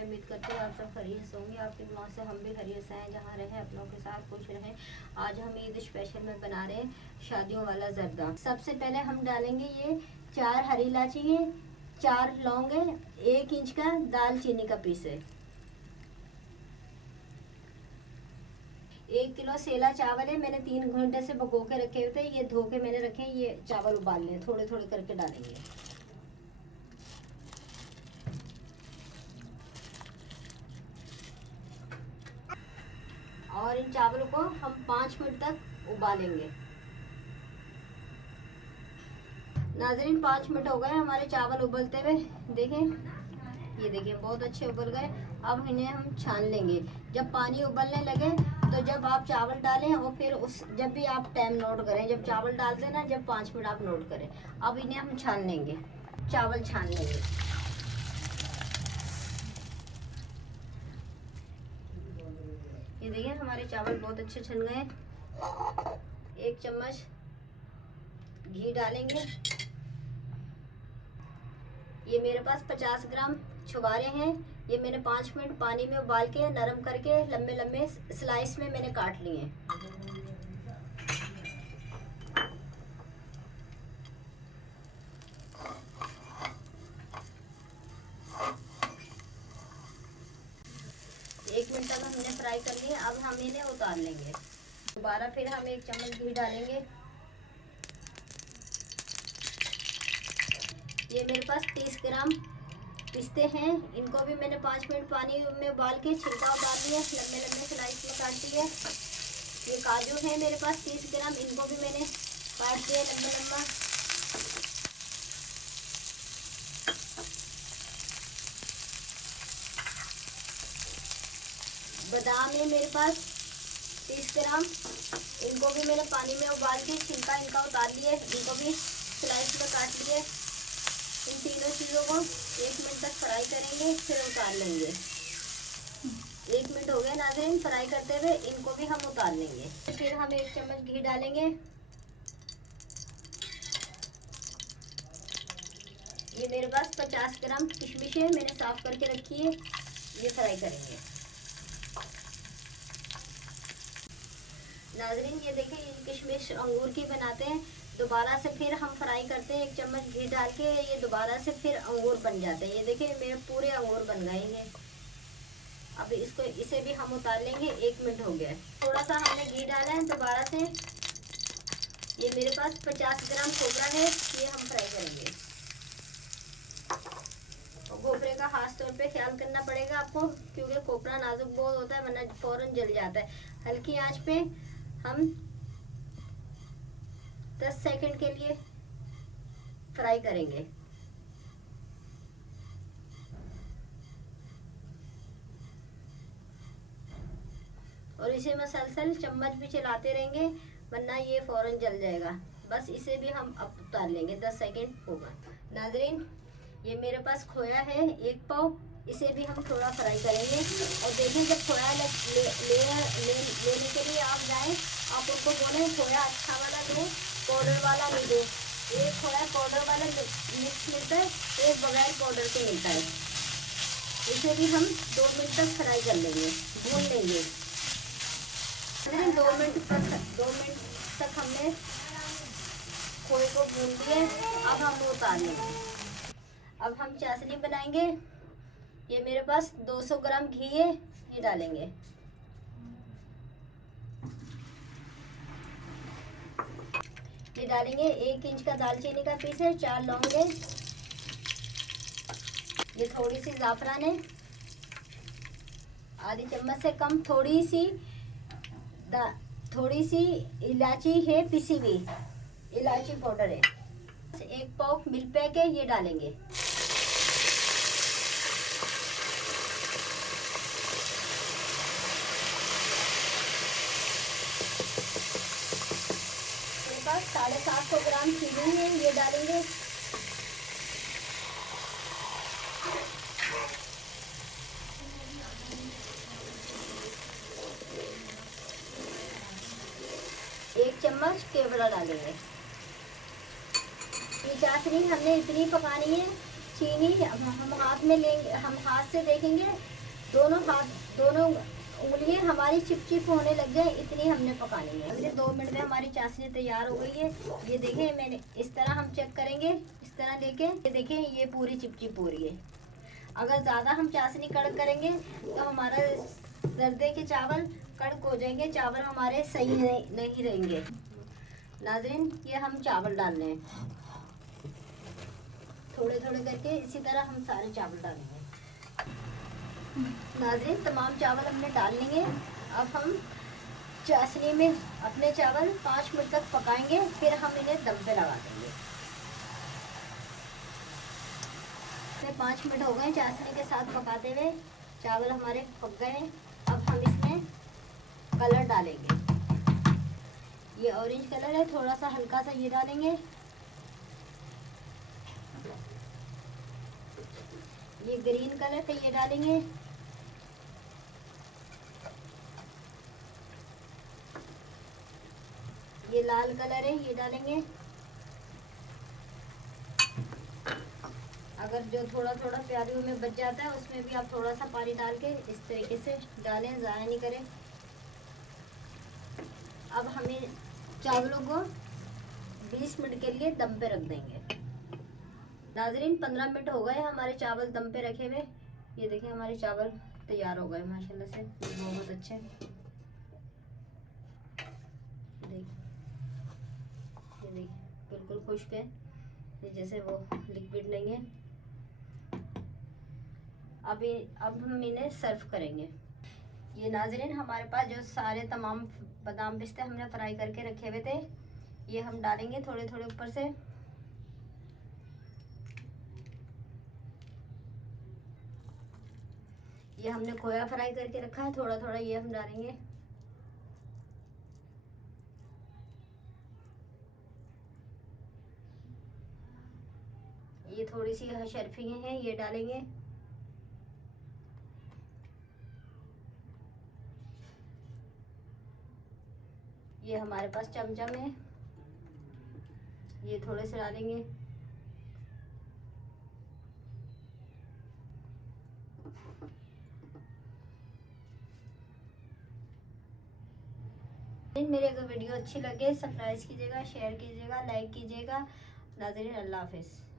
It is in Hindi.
मैं उम्मीद करती हूँ आप सब खैरियत से होंगे। आपकी दुआ से हम भी खैरियत से हैं। जहाँ रहें अपनों के साथ खुश रहें। आज हम ईद स्पेशल में बना रहे हैं शादियों वाला जर्दा। सबसे पहले हम डालेंगे ये 4 हरी इलायची है, 4 लौंग है, 1 इंच का दालचीनी का पीस है, 1 किलो सेला चावल है। मैंने 3 घंटे से भिगो के रखे हुए थे, ये धो के मैंने रखे हैं। ये चावल उबाल लें, थोड़े थोड़े करके डालेंगे। और इन चावलों को हम 5 मिनट तक उबालेंगे। नाज़रीन 5 मिनट हो गए हमारे चावल उबलते हुए। देखें, ये देखें बहुत अच्छे उबल गए। अब इन्हें हम छान लेंगे। जब पानी उबलने लगे तो जब आप चावल डालें और फिर जब भी आप टाइम नोट करें, जब चावल डालते हैं ना, जब 5 मिनट आप नोट करें। अब इन्हें हम छान लेंगे, चावल छान लेंगे। ये देखिए हमारे चावल बहुत अच्छे छन गए। 1 चम्मच घी डालेंगे। ये मेरे पास 50 ग्राम छुहारे हैं। ये मैंने 5 मिनट पानी में उबाल के नरम करके लंबे लंबे स्लाइस में मैंने काट लिए हैं। एक मिनट तक हमने फ्राई कर लिए। अब हम इन्हें उतार लेंगे। दोबारा फिर हम 1 चम्मच घी डालेंगे। ये मेरे पास 30 ग्राम पिस्ते हैं। इनको भी मैंने 5 मिनट पानी में उबाल के छिलका उतार लिया, लंबे लंबे स्लाइस में काट दिया। ये काजू है मेरे पास 30 ग्राम, इनको भी मैंने काट दिया लंबा लंबा। बादाम है मेरे पास 30 ग्राम, इनको भी मैंने पानी में उबाल के छिलका इनका उतार लिया, इनको भी स्लाइस में काट लिए। इन तीनों चीज़ों को 1 मिनट तक फ्राई करेंगे, फिर उतार लेंगे। 1 मिनट हो गया नाज़रीन फ्राई करते हुए, इनको भी हम उतार लेंगे। फिर हम 1 चम्मच घी डालेंगे। ये मेरे पास 50 ग्राम किशमिश है, मैंने साफ करके रखी है। ये फ्राई करेंगे। नाज़रीन ये देखें, ये किशमिश अंगूर की बनाते हैं। दोबारा से फिर हम फ्राई करते हैं 1 चम्मच घी डाल के। ये दोबारा से फिर अंगूर बन जाते हैं। ये देखिए मेरे पूरे अंगूर बन गए हैं। अब इसे भी हम उतार लेंगे। 1 मिनट हो गया। थोड़ा सा हमने घी डाला है दोबारा से। ये मेरे पास 50 ग्राम खोपरा है, ये हम फ्राई करेंगे। और खोपरे का खास तौर पे ख्याल करना पड़ेगा आपको, क्योंकि खोपरा नाजुक बहुत होता है, वरना फौरन जल जाता है। हल्की आंच पे हम 10 सेकंड के लिए फ्राई करेंगे। और इसे मसलसल चम्मच भी चलाते रहेंगे, वरना ये फौरन जल जाएगा। बस इसे भी हम अब उतार लेंगे। 10 सेकंड होगा। नाज़रीन ये मेरे पास खोया है 1 पाव, इसे भी हम थोड़ा फ्राई करेंगे। और देखें, जब खोया लेने के लिए आप जाएं, आप उनको बोलें खोया अच्छा वाला दो, पाउडर वाला नहीं दो। एक खोया पाउडर वाला मिक्स मिलता है, एक बगैर पाउडर के मिलता है। इसे भी हम 2 मिनट तक फ्राई कर लेंगे, भून लेंगे। 2 मिनट तक हमने खोए को भून दिए। अब हम उतार लेंगे। अब हम चाशनी बनाएंगे। ये मेरे पास 200 ग्राम घी है, ये डालेंगे। ये डालेंगे 1 इंच का दालचीनी का पीस है, 4 लौंग है, ये थोड़ी सी जाफरान है, आधी चम्मच से कम थोड़ी सी इलायची है, पिसी हुई इलायची पाउडर है। 1 पाव मिल्क पैक है, ये डालेंगे। मेरे पास 750 ग्राम चीनी है, ये डालेंगे। एक चम्मच केवड़ा डालेंगे। ये चाशनी हमने इतनी पकानी है, चीनी हम हाथ में लेंगे, हम हाथ से देखेंगे, दोनों उंगलियां हमारी चिपचिप होने लग जाए इतनी हमने पकानी है। अगले 2 मिनट में हमारी चाशनी तैयार हो गई है। ये देखें, मैंने इस तरह हम चेक करेंगे, इस तरह लेके ये देखें, ये पूरी चिपचिप हो रही है। अगर ज़्यादा हम चाशनी कड़क करेंगे तो हमारा जर्दे के चावल कड़क हो जाएंगे, चावल हमारे सही नहीं रहेंगे। नाज़रीन, ये हम चावल डालने हैं थोड़े थोड़े करके, इसी तरह हम सारे चावल डालेंगे। नाज़रीन, तमाम चावल हमने डाल लिए। अब हम चाशनी में अपने चावल 5 मिनट तक पकाएंगे, फिर हम इन्हें दम पे लगा देंगे। 5 मिनट हो गए चाशनी के साथ पकाते हुए, चावल हमारे पक गए हैं। अब हम इसमें कलर डालेंगे। ये ऑरेंज कलर है, थोड़ा सा हल्का सा ये डालेंगे। ये ग्रीन कलर है, ये डालेंगे। ये लाल कलर है, ये डालेंगे। अगर जो थोड़ा थोड़ा प्यालियों में बच जाता है उसमें भी आप थोड़ा सा पानी डाल के इस तरीके से डालें, ज़ाया नहीं करें। अब हमें चावलों को 20 मिनट के लिए दम पे रख देंगे। नाज़रीन, 15 मिनट हो गए हमारे चावल दम पे रखे हुए। ये देखें, हमारे चावल तैयार हो गए माशाल्लाह से, बहुत अच्छे। ये देखिए बिल्कुल खुश्क है, ये जैसे वो लिक्विड नहीं है। अब हम इन्हें सर्व करेंगे। ये नाज़रीन, हमारे पास जो सारे तमाम बादाम पिस्ते हमने फ्राई करके रखे हुए थे, ये हम डालेंगे थोड़े थोड़े ऊपर से। ये हमने खोया फ्राई करके रखा है, थोड़ा थोड़ा ये हम डालेंगे। ये थोड़ी सी शर्फी हैं, ये डालेंगे। ये हमारे पास चमचम है, ये थोड़े से डालेंगे। मेरे अगर वीडियो अच्छी लगे सब्सक्राइब कीजिएगा, शेयर कीजिएगा, लाइक कीजिएगा। नाज़रीन, अल्लाह हाफिज़।